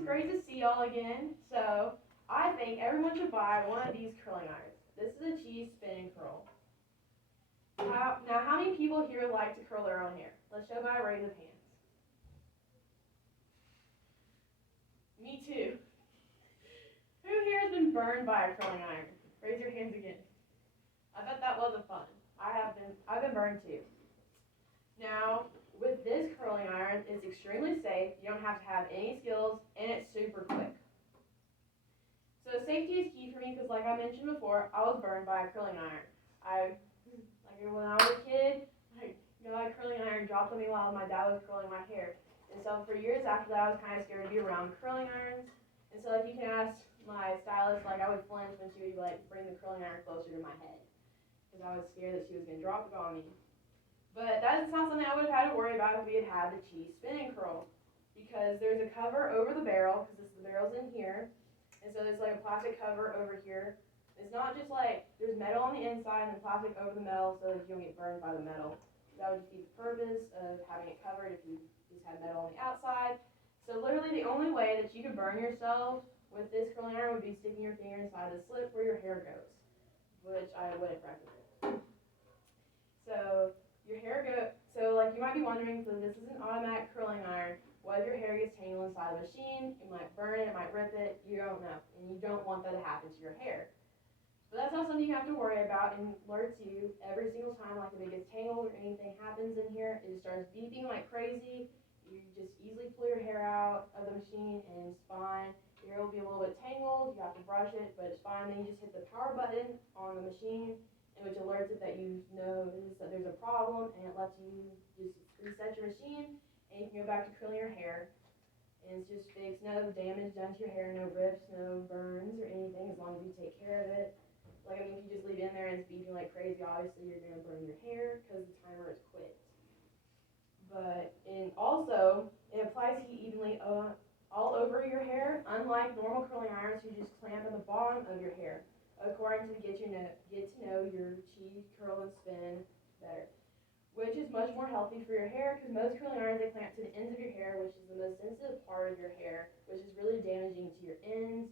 it's great to see y'all again. So, I think everyone should buy one of these curling irons. This is a cheese spin and curl. Now, how many people here like to curl their own hair? Let's show by a raise of hands. Me too. Who here has been burned by a curling iron? Raise your hands again. I bet that wasn't fun. I've been burned too. Now, with this curling iron, it's extremely safe. You don't have to have any skills, and it's super quick. So safety is key for me because, like I mentioned before, I was burned by a curling iron. When I was a kid, I got a curling iron dropped on me while my dad was curling my hair. And so for years after that, I was kind of scared to be around curling irons. And so, like, you can ask my stylist, like, I would flinch when she would, like, bring the curling iron closer to my head because I was scared that she was going to drop it on me. But that's not something I would have had to worry about if we had had the cheese spin and curl, because there's a cover over the barrel, because the barrel's in here, and so there's like a plastic cover over here. It's not just like there's metal on the inside and then plastic over the metal so that you don't get burned by the metal. That would defeat the purpose of having it covered if you just had metal on the outside. So literally the only way that you could burn yourself with this curling iron would be sticking your finger inside the slit where your hair goes, which I wouldn't recommend. So like you might be wondering, so this is an automatic curling iron. What if your hair gets tangled inside the machine? It might burn it, it might rip it, you don't know. And you don't want that to happen to your hair. But that's not something you have to worry about and alert you every single time, like if it gets tangled or anything happens in here, it just starts beeping like crazy. You just easily pull your hair out of the machine and it's fine. Your hair will be a little bit tangled, you have to brush it, but it's fine. Then you just hit the power button on the machine, which alerts it that you know that there's a problem, and it lets you just reset your machine, and you can go back to curling your hair. And it's just fixed, no damage done to your hair, no rips, no burns or anything, as long as you take care of it. Like, I mean, if you just leave it in there and it's beeping like crazy, obviously you're going to burn your hair because the timer is quit. And also, it applies heat evenly all over your hair, unlike normal curling irons who just clamp at the bottom of your hair, according to get to know your cheese, curl, and spin better, which is much more healthy for your hair because most curling irons, they clamp to the ends of your hair, which is the most sensitive part of your hair, which is really damaging to your ends.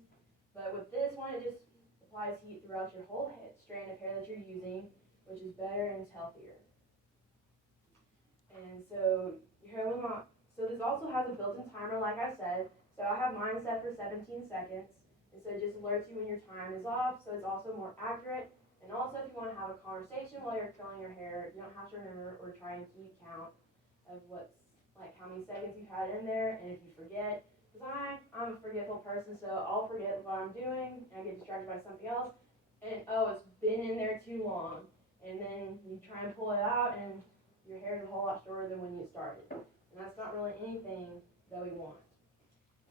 But with this one, it just applies heat throughout your whole strand of hair that you're using, which is better and it's healthier. And so your hair will not. So this also has a built-in timer, like I said. So I have mine set for 17 seconds. And so it just alerts you when your time is off, so it's also more accurate. And also, if you want to have a conversation while you're curling your hair, you don't have to remember or try and keep count of how many seconds you've had in there. And if you forget, because I'm a forgetful person, so I'll forget what I'm doing, and I get distracted by something else. And it's been in there too long. And then you try and pull it out, and your hair is a whole lot shorter than when you started. And that's not really anything that we want.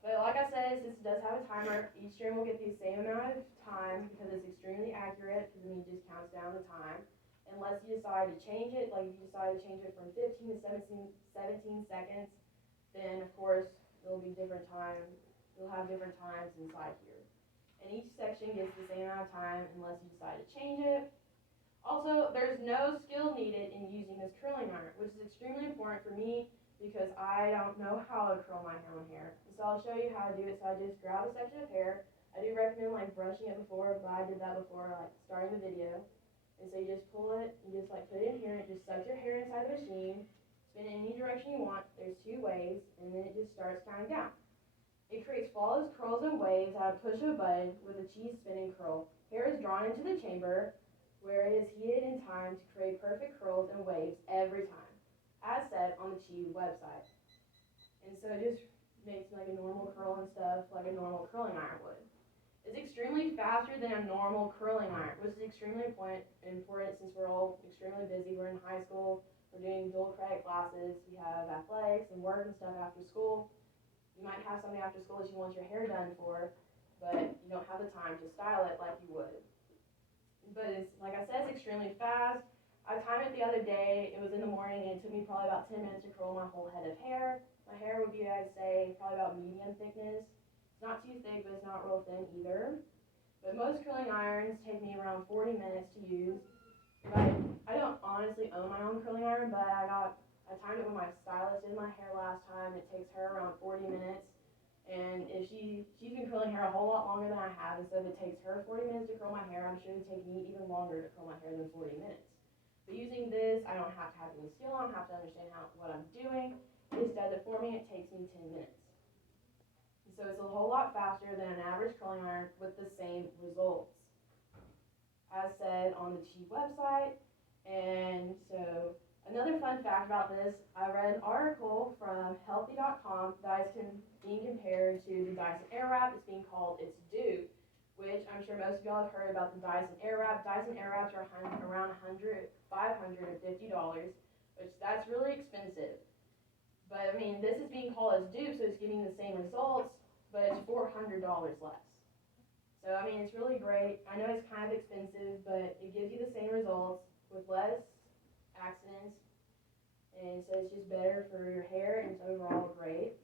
But like I said, since it does have a timer, each strand will get the same amount of time because it's extremely accurate, because then it just counts down the time. Unless you decide to change it, like if you decide to change it from 15 to 17 seconds, then of course it'll be different times. You'll have different times inside here. And each section gets the same amount of time unless you decide to change it. Also, there's no skill needed in using this curling iron, which is extremely important for me because I don't know how to curl my own hair. So I'll show you how to do it. So I just grab a section of hair. I do recommend like brushing it before, but I did that before like starting the video. And so you just pull it, you just like put it in here, and it just sucks your hair inside the machine. Spin it in any direction you want. There's 2 ways, and then it just starts counting down. It creates flawless curls and waves at a push of a button with a cheese spin and curl. Hair is drawn into the chamber where it is heated in time to create perfect curls and waves every time, as said on the Chi website. And so it just makes like a normal curl and stuff like a normal curling iron would. It's extremely faster than a normal curling iron, which is extremely important since we're all extremely busy. We're in high school, we're doing dual credit classes, we have athletics and work and stuff after school. You might have something after school that you want your hair done for, but you don't have the time to style it like you would. But it's, like I said, it's extremely fast. I timed it the other day. It was in the morning, and it took me probably about 10 minutes to curl my whole head of hair. My hair would be, I'd say, probably about medium thickness. It's not too thick, but it's not real thin either. But most curling irons take me around 40 minutes to use. I don't honestly own my own curling iron, but I timed it when my stylist did my hair last time. It takes her around 40 minutes. And if she's been curling hair a whole lot longer than I have, and so if it takes her 40 minutes to curl my hair, I'm sure it would take me even longer to curl my hair than 40 minutes. But using this, I don't have to have any skill, I don't have to understand what I'm doing. It just does it for me, it takes me 10 minutes. And so it's a whole lot faster than an average curling iron with the same results. As said on the Chi website. And so another fun fact about this, I read an article from healthy.com that is being compared to the Dyson Airwrap. It's being called its dupe, which I'm sure most of y'all have heard about the Dyson Airwrap. Dyson Airwraps are around $550, which that's really expensive. But I mean, this is being called as dupe, so it's giving the same results, but it's $400 less. So I mean, it's really great. I know it's kind of expensive, but it gives you the same results with less accidents, and so it's just better for your hair, and it's overall great.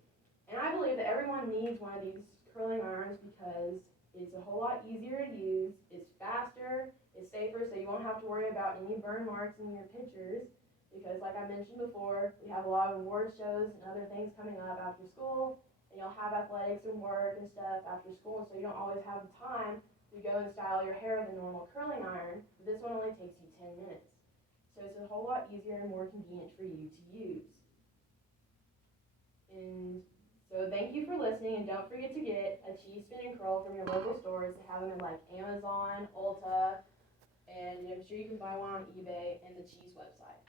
And I believe that everyone needs one of these curling irons because it's a whole lot easier to use, it's faster, it's safer, so you won't have to worry about any burn marks in your pictures, because like I mentioned before, we have a lot of award shows and other things coming up after school, and you'll have athletics and work and stuff after school, so you don't always have the time to go and style your hair with a normal curling iron. But this one only takes you 10 minutes. So it's a whole lot easier and more convenient for you to use. And so thank you for listening, and don't forget to get a Chi Spin and Curl from your local stores. They have them in like Amazon, Ulta, and I'm sure you can buy one on eBay and the Chi's website.